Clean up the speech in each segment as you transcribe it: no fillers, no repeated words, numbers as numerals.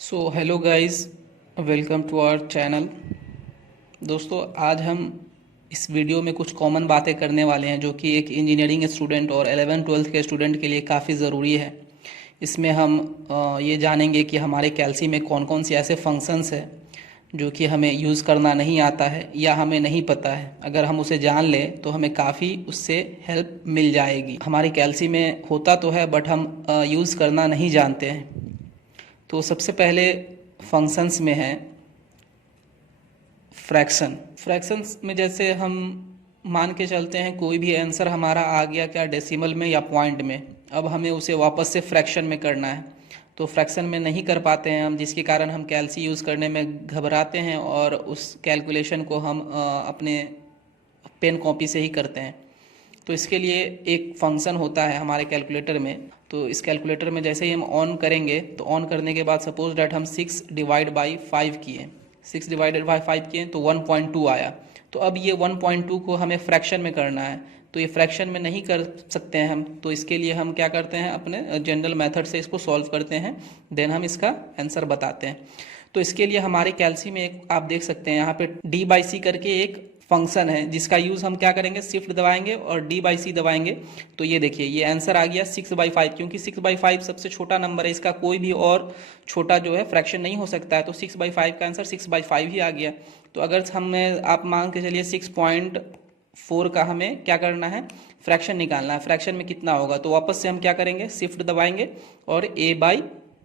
So hello guys, welcome to our channel. दोस्तों, आज हम इस वीडियो में कुछ कॉमन बातें करने वाले हैं जो कि एक इंजीनियरिंग स्टूडेंट और 11th-12th के स्टूडेंट के लिए काफ़ी ज़रूरी है। इसमें हम ये जानेंगे कि हमारे कैल्सी में कौन कौन से ऐसे फंक्शंस हैं जो कि हमें यूज़ करना नहीं आता है या हमें नहीं पता है। अगर हम उसे जान लें तो हमें काफ़ी उससे हेल्प मिल जाएगी। हमारी कैल्सी में होता तो है बट हम यूज़ करना नहीं जानते हैं। तो सबसे पहले फंक्शंस में है फ्रैक्शन। फ्रैक्शंस में जैसे हम मान के चलते हैं कोई भी आंसर हमारा आ गया क्या डेसिमल में या पॉइंट में, अब हमें उसे वापस से फ्रैक्शन में करना है। तो फ्रैक्शन में नहीं कर पाते हैं हम, जिसके कारण हम कैल्सी यूज़ करने में घबराते हैं और उस कैलकुलेशन को हम अपने पेन कॉपी से ही करते हैं। तो इसके लिए एक फंक्शन होता है हमारे कैलकुलेटर में। तो इस कैलकुलेटर में जैसे ही हम ऑन करेंगे तो ऑन करने के बाद सपोज डैट हम 6 डिवाइड बाई 5 किए, 6 डिवाइडेड बाई 5 किए तो 1.2 आया। तो अब ये 1.2 को हमें फ्रैक्शन में करना है, तो ये फ्रैक्शन में नहीं कर सकते हैं हम। तो इसके लिए हम क्या करते हैं, अपने जनरल मेथड से इसको सॉल्व करते हैं, देन हम इसका आंसर बताते हैं। तो इसके लिए हमारे कैल्सी में एक आप देख सकते हैं यहाँ पे डी बाई सी करके एक फंक्शन है जिसका यूज़ हम क्या करेंगे, शिफ्ट दबाएंगे और डी बाई सी दबाएंगे। तो ये देखिए ये आंसर आ गया 6/5, क्योंकि 6/5 सबसे छोटा नंबर है, इसका कोई भी और छोटा जो है फ्रैक्शन नहीं हो सकता है। तो 6/5 का आंसर 6/5 ही आ गया। तो अगर हमें आप मान के चलिए 6.4 का हमें क्या करना है, फ्रैक्शन निकालना है, फ्रैक्शन में कितना होगा, तो वापस से हम क्या करेंगे, शिफ्ट दबाएंगे और ए बाई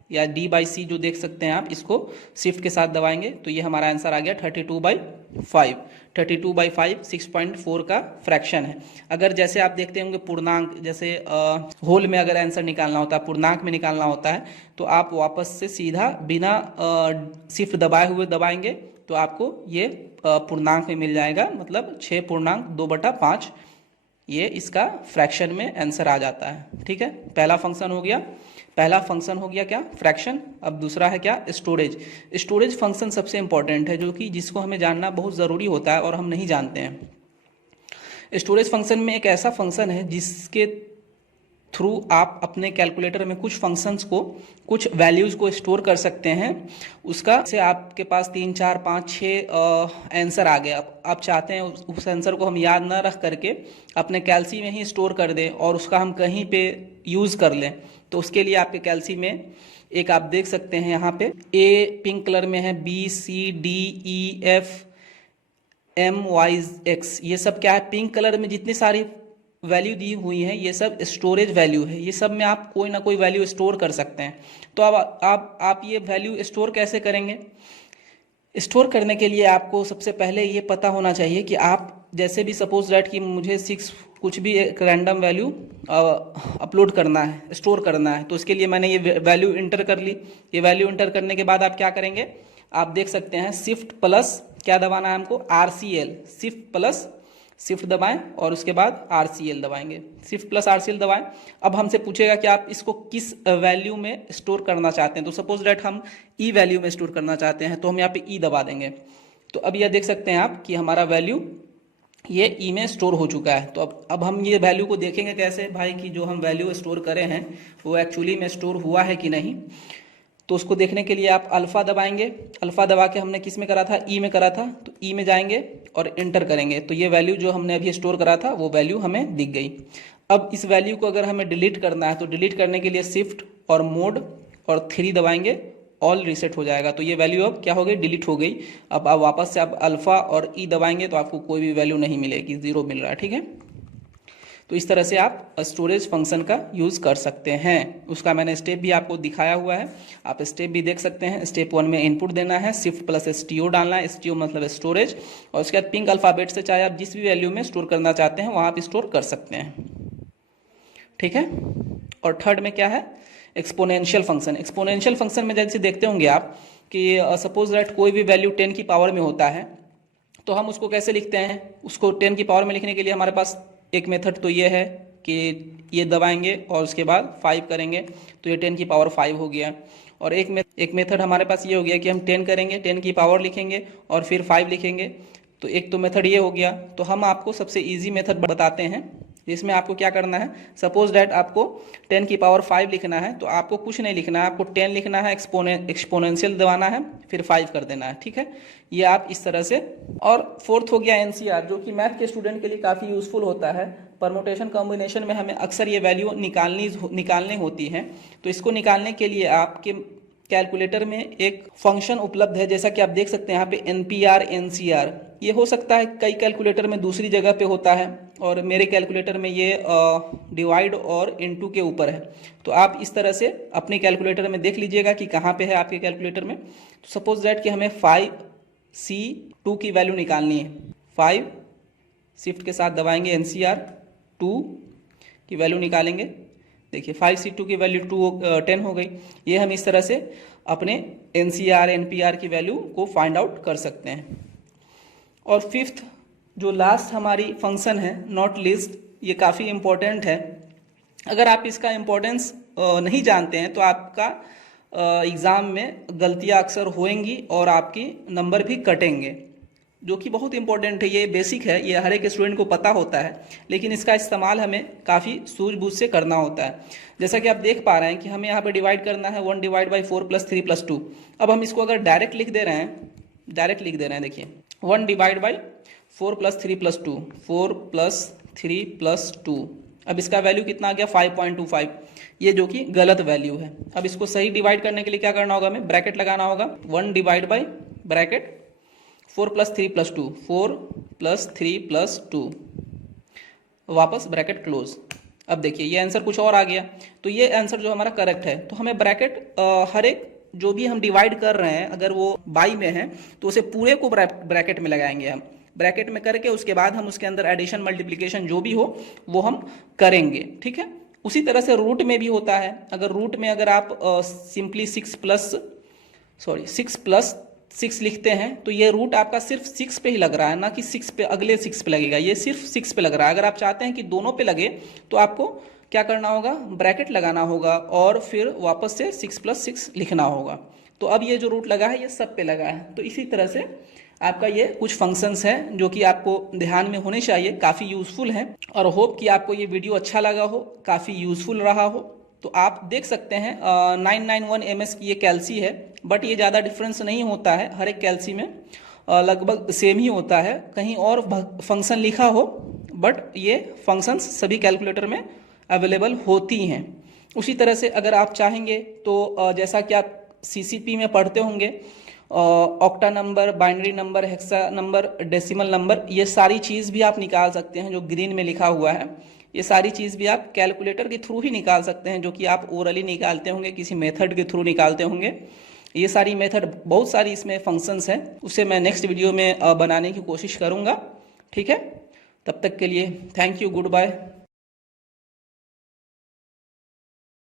या डी बाई सी जो देख सकते हैं आप, इसको शिफ्ट के साथ दबाएंगे। तो ये हमारा आंसर आ गया 32/5। 32/5 6.4 का फ्रैक्शन है। अगर जैसे आप देखते होंगे पूर्णांक, जैसे होल में अगर आंसर निकालना होता है, पूर्णांक में निकालना होता है, तो आप वापस से सीधा बिना शिफ्ट दबाए हुए दबाएंगे तो आपको ये पूर्णांक में मिल जाएगा, मतलब 6.2/5 ये इसका फ्रैक्शन में आंसर आ जाता है। ठीक है, पहला फंक्शन हो गया, पहला फंक्शन हो गया क्या, फ्रैक्शन। अब दूसरा है क्या, स्टोरेज। स्टोरेज फंक्शन सबसे इंपॉर्टेंट है, जो कि जिसको हमें जानना बहुत ज़रूरी होता है और हम नहीं जानते हैं। स्टोरेज फंक्शन में एक ऐसा फंक्शन है जिसके थ्रू आप अपने कैलकुलेटर में कुछ फंक्शंस को, कुछ वैल्यूज़ को स्टोर कर सकते हैं। उसका से आपके पास 3, 4, 5, 6 आंसर आ गए। आप चाहते हैं उस आंसर को हम याद ना रख करके अपने कैल्सी में ही स्टोर कर दें और उसका हम कहीं पे यूज़ कर लें। तो उसके लिए आपके कैल्सी में एक आप देख सकते हैं यहाँ पे ए पिंक कलर में है, B C D E F M Y X, ये सब क्या है, पिंक कलर में जितनी सारी वैल्यू दी हुई है ये सब स्टोरेज वैल्यू है। ये सब में आप कोई ना कोई वैल्यू स्टोर कर सकते हैं। तो अब आप ये वैल्यू स्टोर कैसे करेंगे। स्टोर करने के लिए आपको सबसे पहले ये पता होना चाहिए कि आप जैसे भी सपोज दैट कि मुझे 6 कुछ भी एक रैंडम वैल्यू अपलोड करना है, स्टोर करना है, तो इसके लिए मैंने ये वैल्यू इंटर कर ली। ये वैल्यू इंटर करने के बाद आप क्या करेंगे, आप देख सकते हैं शिफ्ट प्लस क्या दबाना है हमको, RCL, शिफ्ट प्लस शिफ्ट दबाएं और उसके बाद RCL दबाएंगे, शिफ्ट प्लस RCL दबाएं। अब हमसे पूछेगा कि आप इसको किस वैल्यू में स्टोर करना चाहते हैं। तो सपोज डैट हम ई वैल्यू में स्टोर करना चाहते हैं, तो हम यहाँ पे ई दबा देंगे। तो अब यह देख सकते हैं आप कि हमारा वैल्यू ये ई में स्टोर हो चुका है। तो अब हम ये वैल्यू को देखेंगे कैसे भाई, कि जो हम वैल्यू स्टोर करें हैं वो एक्चुअली में स्टोर हुआ है कि नहीं। तो उसको देखने के लिए आप अल्फ़ा दबाएंगे। अल्फ़ा दबा के हमने किस में करा था, ई में करा था, तो ई में जाएंगे और इंटर करेंगे। तो ये वैल्यू जो हमने अभी स्टोर करा था वो वैल्यू हमें दिख गई। अब इस वैल्यू को अगर हमें डिलीट करना है तो डिलीट करने के लिए शिफ्ट और मोड और 3 दबाएंगे, ऑल रीसेट हो जाएगा। तो ये वैल्यू अब क्या हो गई, डिलीट हो गई। अब आप वापस से आप अल्फ़ा और ई दबाएंगे तो आपको कोई भी वैल्यू नहीं मिलेगी, 0 मिल रहा है। ठीक है, तो इस तरह से आप स्टोरेज फंक्शन का यूज़ कर सकते हैं। उसका मैंने स्टेप भी आपको दिखाया हुआ है, आप स्टेप भी देख सकते हैं। स्टेप 1 में इनपुट देना है, शिफ्ट प्लस STO डालना है, STO मतलब स्टोरेज, और उसके बाद पिंक अल्फ़ाबेट से चाहे आप जिस भी वैल्यू में स्टोर करना चाहते हैं वहाँ आप स्टोर कर सकते हैं। ठीक है, और थर्ड में क्या है, एक्सपोनेंशियल फंक्शन। एक्सपोनेंशियल फंक्शन में जैसे देखते होंगे आप कि सपोज दैट कोई भी वैल्यू 10 की पावर में होता है, तो हम उसको कैसे लिखते हैं, उसको 10 की पावर में लिखने के लिए हमारे पास एक मेथड तो ये है कि ये दबाएंगे और उसके बाद 5 करेंगे, तो ये 10 की पावर 5 हो गया। और एक मेथड हमारे पास ये हो गया कि हम 10 करेंगे, 10 की पावर लिखेंगे और फिर 5 लिखेंगे। तो एक तो मेथड ये हो गया। तो हम आपको सबसे इजी मेथड बताते हैं, तो इसमें आपको क्या करना है, सपोज डैट आपको 10 की पावर 5 लिखना है, तो आपको कुछ नहीं लिखना है, आपको 10 लिखना है, एक्सपोनेंशियल दबाना है, फिर 5 कर देना है, ठीक है। ये आप इस तरह से। और फोर्थ हो गया एनसीआर, जो कि मैथ के स्टूडेंट के लिए काफ़ी यूजफुल होता है। परमुटेशन कॉम्बिनेशन में हमें अक्सर ये वैल्यू निकालनी होती हैं, तो इसको निकालने के लिए आपके कैलकुलेटर में एक फंक्शन उपलब्ध है, जैसा कि आप देख सकते हैं यहाँ पे NPR NCR। ये हो सकता है कई कैलकुलेटर में दूसरी जगह पे होता है, और मेरे कैलकुलेटर में ये डिवाइड और इनटू के ऊपर है। तो आप इस तरह से अपने कैलकुलेटर में देख लीजिएगा कि कहाँ पे है आपके कैलकुलेटर में। तो सपोज दैट कि हमें 5C2 की वैल्यू निकालनी है। 5 शिफ्ट के साथ दबाएंगे NCR, 2 की वैल्यू निकालेंगे। देखिए 5C2 की वैल्यू 10 हो गई। ये हम इस तरह से अपने NCR NPR की वैल्यू को फाइंड आउट कर सकते हैं। और फिफ्थ जो लास्ट हमारी फंक्शन है नॉट लिस्ट, ये काफ़ी इम्पोर्टेंट है। अगर आप इसका इम्पोर्टेंस नहीं जानते हैं तो आपका एग्ज़ाम में गलतियाँ अक्सर होंगी और आपकी नंबर भी कटेंगे, जो कि बहुत इंपॉर्टेंट है। ये बेसिक है, ये हर एक स्टूडेंट को पता होता है, लेकिन इसका इस्तेमाल हमें काफ़ी सूझबूझ से करना होता है। जैसा कि आप देख पा रहे हैं कि हमें यहाँ पे डिवाइड करना है 1 डिवाइड बाई 4 + 3 + 2। अब हम इसको अगर डायरेक्ट लिख दे रहे हैं, देखिए 1 डिवाइड बाई 4 + 3 + 2, 4 + 3 + 2। अब इसका वैल्यू कितना आ गया 5.25, ये जो कि गलत वैल्यू है। अब इसको सही डिवाइड करने के लिए क्या करना होगा, हमें ब्रैकेट लगाना होगा। 1 डिवाइड बाई ब्रैकेट 4 + 3 + 2, 4 + 3 + 2, वापस ब्रैकेट क्लोज। अब देखिए ये आंसर कुछ और आ गया, तो ये आंसर जो हमारा करेक्ट है। तो हमें ब्रैकेट हर एक जो भी हम डिवाइड कर रहे हैं, अगर वो बाई में है तो उसे पूरे को ब्रैकेट में लगाएंगे। हम ब्रैकेट में करके उसके बाद हम उसके अंदर एडिशन मल्टीप्लिकेशन जो भी हो वो हम करेंगे, ठीक है। उसी तरह से रूट में भी होता है। अगर रूट में अगर आप सिंपली 6 + 6 लिखते हैं तो ये रूट आपका सिर्फ 6 पे ही लग रहा है, ना कि 6 पे अगले 6 पे लगेगा। ये सिर्फ 6 पे लग रहा है। अगर आप चाहते हैं कि दोनों पे लगे तो आपको क्या करना होगा, ब्रैकेट लगाना होगा और फिर वापस से 6 + 6 लिखना होगा। तो अब ये जो रूट लगा है ये सब पे लगा है। तो इसी तरह से आपका ये कुछ फंक्शंस हैं जो कि आपको ध्यान में होने चाहिए, काफ़ी यूज़फुल हैं। और होप कि आपको ये वीडियो अच्छा लगा हो, काफ़ी यूज़फुल रहा हो। तो आप देख सकते हैं 991 ms की ये कैल्सी है, बट ये ज़्यादा डिफरेंस नहीं होता है। हर एक कैल्सी में लगभग सेम ही होता है, कहीं और फंक्शन लिखा हो, बट ये फंक्शंस सभी कैलकुलेटर में अवेलेबल होती हैं। उसी तरह से अगर आप चाहेंगे तो जैसा कि आप CCP में पढ़ते होंगे, octa number, binary number, hexa number, decimal number, ये सारी चीज़ भी आप निकाल सकते हैं। जो ग्रीन में लिखा हुआ है ये सारी चीज़ भी आप कैलकुलेटर के थ्रू ही निकाल सकते हैं, जो कि आप ओरली निकालते होंगे, किसी मेथड के थ्रू निकालते होंगे। ये सारी मेथड, बहुत सारी इसमें फंक्शंस हैं, उसे मैं नेक्स्ट वीडियो में बनाने की कोशिश करूँगा, ठीक है। तब तक के लिए थैंक यू, गुड बाय।